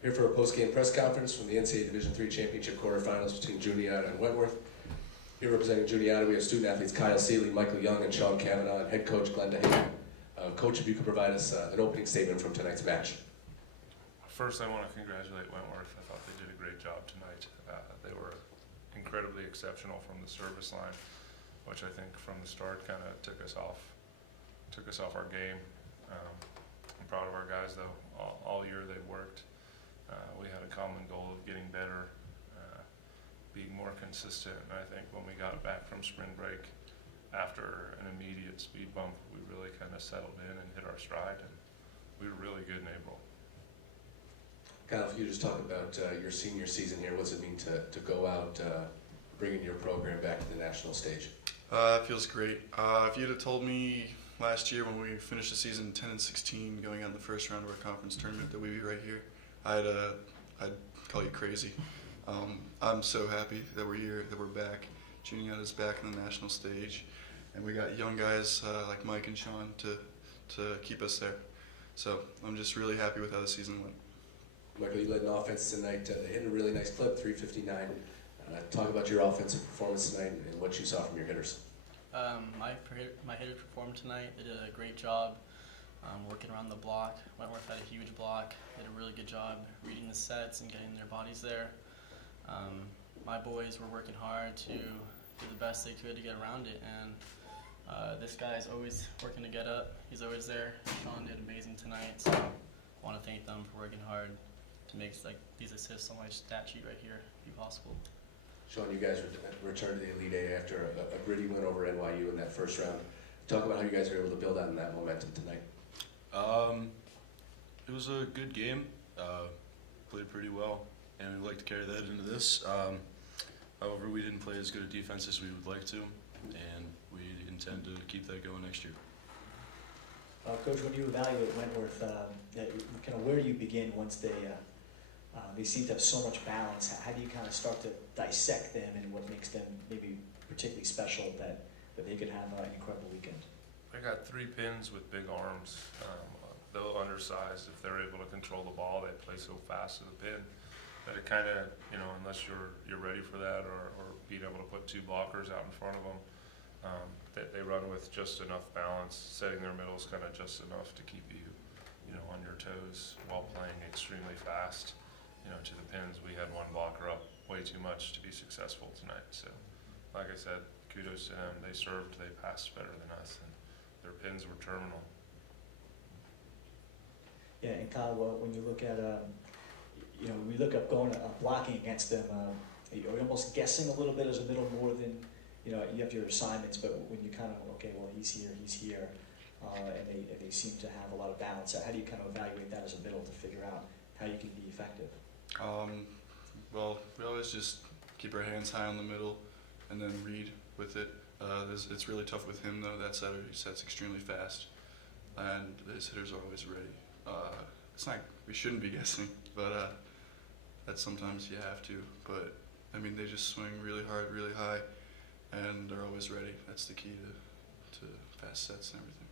Here for a post-game press conference from the NCAA Division III Championship Quarterfinals between Juniata and Wentworth. Here representing Juniata, we have student athletes Kyle Seeley, Michael Young, and Sean Cavanagh, and head coach Glenn DeHaven. Coach, if you could provide us an opening statement from tonight's match. First, I want to congratulate Wentworth. I thought they did a great job tonight. They were incredibly exceptional from the service line, which I think from the start kind of took us off our game. I'm proud of our guys, though. All year they worked. We had a common goal of getting better, being more consistent, and I think when we got back from spring break after an immediate speed bump, we really kind of settled in and hit our stride, and we were really good in April. Kyle, if you just talk about your senior season here, what does it mean to go out bringing your program back to the national stage? It feels great. If you'd have told me last year when we finished the season 10-16, going out in the first round of our conference tournament, that we'd be right here, I'd call you crazy. I'm so happy that we're here, that we're back. Juniata's back on the national stage, and we got young guys like Mike and Sean to keep us there. So I'm just really happy with how the season went. Michael, you led an offense tonight. They hit a really nice clip, 359. Talk about your offensive performance tonight and what you saw from your hitters. My hitters performed tonight. They did a great job working around the block. Wentworth had a huge block. They did a really good job reading the sets and getting their bodies there. My boys were working hard to do the best they could to get around it, and this guy is always working to get up. He's always there. Sean did amazing tonight, so I want to thank them for working hard to make these assists on my stat sheet right here be possible. Sean, you guys returned to the Elite Eight after a gritty win over NYU in that first round. Talk about how you guys were able to build on that momentum tonight. It was a good game. Played pretty well, and we'd like to carry that into this. However, we didn't play as good a defense as we would like to, and we intend to keep that going next year. Coach, when you evaluate Wentworth, kind of where do you begin once they seem to have so much balance? How do you kind of start to dissect them and what makes them maybe particularly special that they could have an incredible weekend? I got 3 pins with big arms. They're undersized. If they're able to control the ball, they play so fast to the pin that it kind of, unless you're ready for that or being able to put 2 blockers out in front of them, they run with just enough balance, setting their middles kind of just enough to keep you, on your toes while playing extremely fast, to the pins. We had 1 blocker up way too much to be successful tonight. So, like I said, kudos to them. They served, they passed better than us, and their pins were terminal. Yeah, and Kyle, when you look at, we look up going blocking against them, you're almost guessing a little bit as a middle more than, you have your assignments, but when you kind of, okay, well, he's here, and they seem to have a lot of balance. How do you kind of evaluate that as a middle to figure out how you can be effective? Well, we always just keep our hands high on the middle and then read with it. It's really tough with him, though. That setter, he sets extremely fast, and his hitters are always ready. It's not, we shouldn't be guessing, but that sometimes you have to. But, I mean, they just swing really hard, really high, and they're always ready. That's the key to fast sets and everything.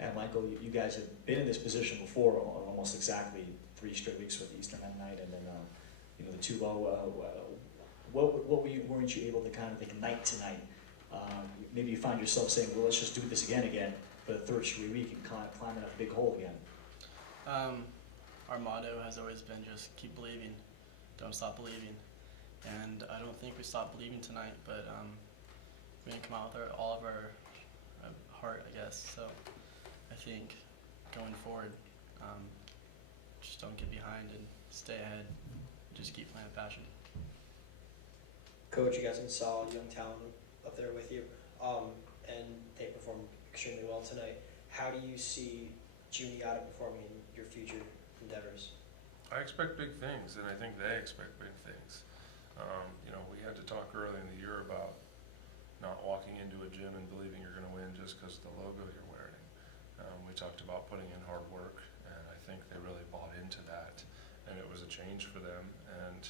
And Michael, you guys have been in this position before, almost exactly 3 straight weeks with the Eastern Med night, and then the 2-0. Weren't you able to kind of ignite tonight? Maybe you find yourself saying, well, let's just do this again for the 3rd straight week and climb that big hole again. Our motto has always been just keep believing, don't stop believing, and I don't think we stopped believing tonight, but we didn't come out with all of our heart, I guess. So I think going forward, just don't get behind and stay ahead. Just keep playing with passion. Coach, you guys have solid young talent up there with you, and they performed extremely well tonight. How do you see Juniata performing in your future endeavors? I expect big things, and I think they expect big things. We had to talk early in the year about not walking into a gym and believing you're going to win just because of the logo you're wearing. We talked about putting in hard work, and I think they really bought into that, and it was a change for them. And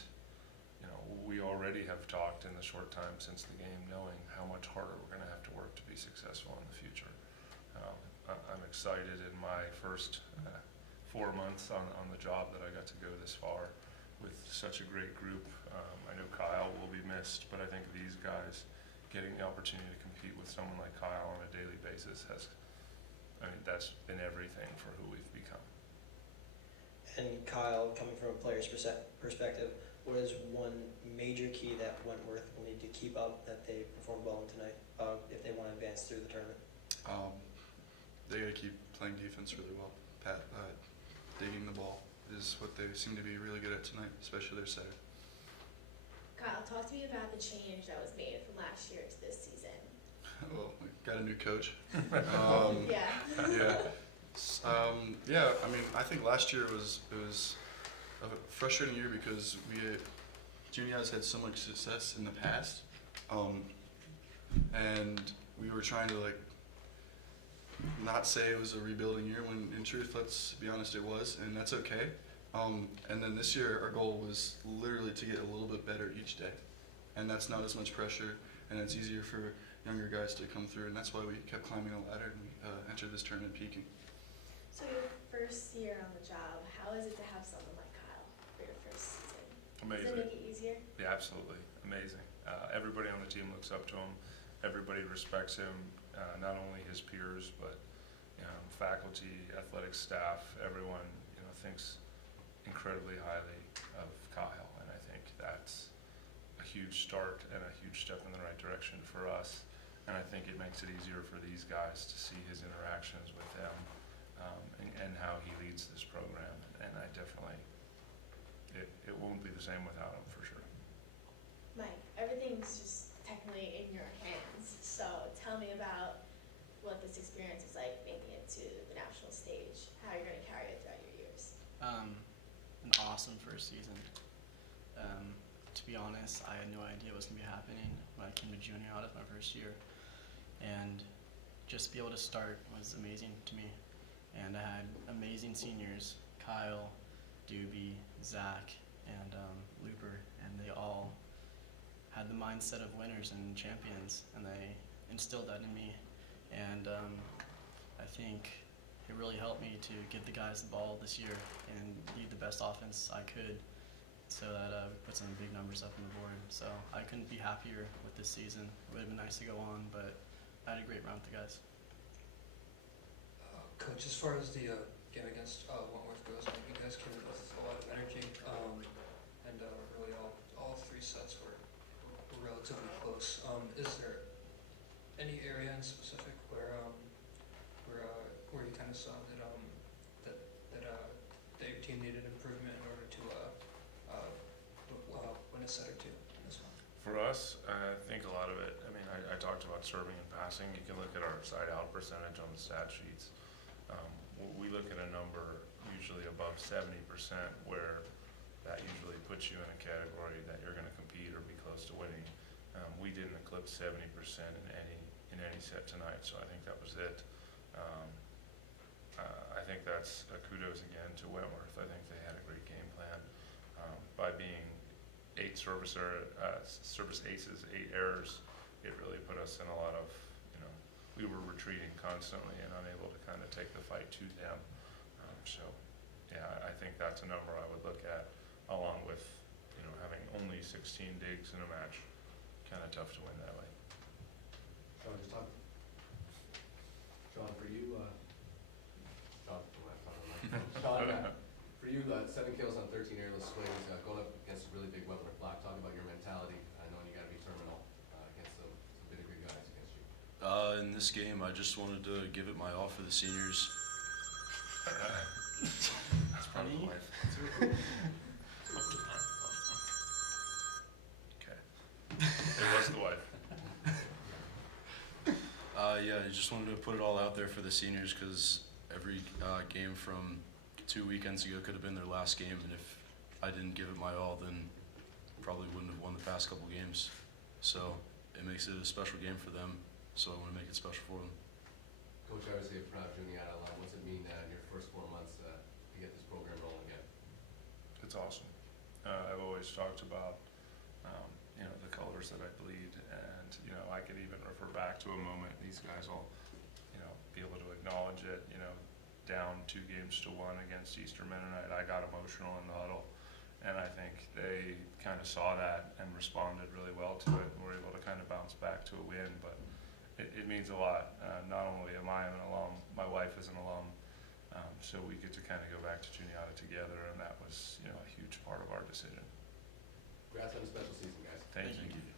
we already have talked in the short time since the game, knowing how much harder we're going to have to work to be successful in the future. I'm excited in my first 4 months on the job that I got to go this far with such a great group. I know Kyle will be missed, but I think these guys getting the opportunity to compete with someone like Kyle on a daily basis that's been everything for who we've become. And Kyle, coming from a player's perspective, what is one major key that Wentworth will need to keep up that they performed well in tonight if they want to advance through the tournament? They got to keep playing defense really well. Digging the ball is what they seem to be really good at tonight, especially their setter. Kyle, talk to me about the change that was made from last year to this season. Well, we got a new coach. Yeah. Yeah. I mean, I think last year it was a frustrating year because Juniata's had so much success in the past, and we were trying to not say it was a rebuilding year when in truth, let's be honest, it was, and that's okay. And then this year our goal was literally to get a little bit better each day, and that's not as much pressure, and it's easier for younger guys to come through, and that's why we kept climbing the ladder and we entered this tournament peaking. So your first year on the job, how is it to have someone like Kyle for your first season? Amazing. Does it make it easier? Yeah, absolutely. Amazing. Everybody on the team looks up to him. Everybody respects him, not only his peers, but faculty, athletic staff, everyone thinks incredibly highly of Kyle, and I think that's a huge start and a huge step in the right direction for us. And I think it makes it easier for these guys to see his interactions with them and how he leads this program. And I definitely, it won't be the same without him for sure. Mike, everything's just technically in your hands. So tell me about what this experience is like making it to the national stage, how you're going to carry it throughout your years. An awesome first season. To be honest, I had no idea what was going to be happening when I came to Juniata my first year. And just to be able to start was amazing to me. And I had amazing seniors, Kyle, Doobie, Zach, and Looper, and they all had the mindset of winners and champions, and they instilled that in me. And I think it really helped me to give the guys the ball this year and lead the best offense I could so that we put some big numbers up on the board. So I couldn't be happier with this season. It would have been nice to go on, but I had a great run with the guys. Coach, as far as the game against Wentworth goes, you guys came in with a lot of energy, and really all three sets were relatively close. Is there any area in specific where you kind of saw that your team needed improvement in order to win a set or two in this one? For us, I think a lot of it, I talked about serving and passing. You can look at our side out percentage on the stat sheets. We look at a number usually above 70%, where that usually puts you in a category that you're going to compete or be close to winning. We didn't eclipse 70% in any set tonight, so I think that was it. I think that's a kudos again to Wentworth. I think they had a great game plan. By being 8 service aces, 8 errors, it really put us in a lot of, we were retreating constantly and unable to kind of take the fight to them. So, yeah, I think that's a number I would look at, along with, having only 16 digs in a match. Kind of tough to win that way. Sean, just talk. Sean, for you, Sean, for you, 7 kills on 13 airless swings, going up against a really big Wentworth block. Talk about your mentality. I know you got to be terminal against some big guys against you. In this game, I just wanted to give it my all for the seniors. That's probably the wife. Okay. It was the wife. Yeah, I just wanted to put it all out there for the seniors because every game from 2 weekends ago could have been their last game, and if I didn't give it my all, then probably wouldn't have won the past couple games. So it makes it a special game for them, so I want to make it special for them. Coach, obviously a proud Juniata alum. What's it mean in your first 4 months to get this program rolling again? It's awesome. I've always talked about, the colors that I bleed, and, I could even refer back to a moment. These guys will, be able to acknowledge it. down 2-1 against Eastern Mennonite, I got emotional in the huddle. And I think they kind of saw that and responded really well to it, and were able to kind of bounce back to a win. But it means a lot. Not only am I an alum, my wife is an alum, so we get to kind of go back to Juniata together, and that was, a huge part of our decision. Congrats on a special season, guys. Thank Thank you. you.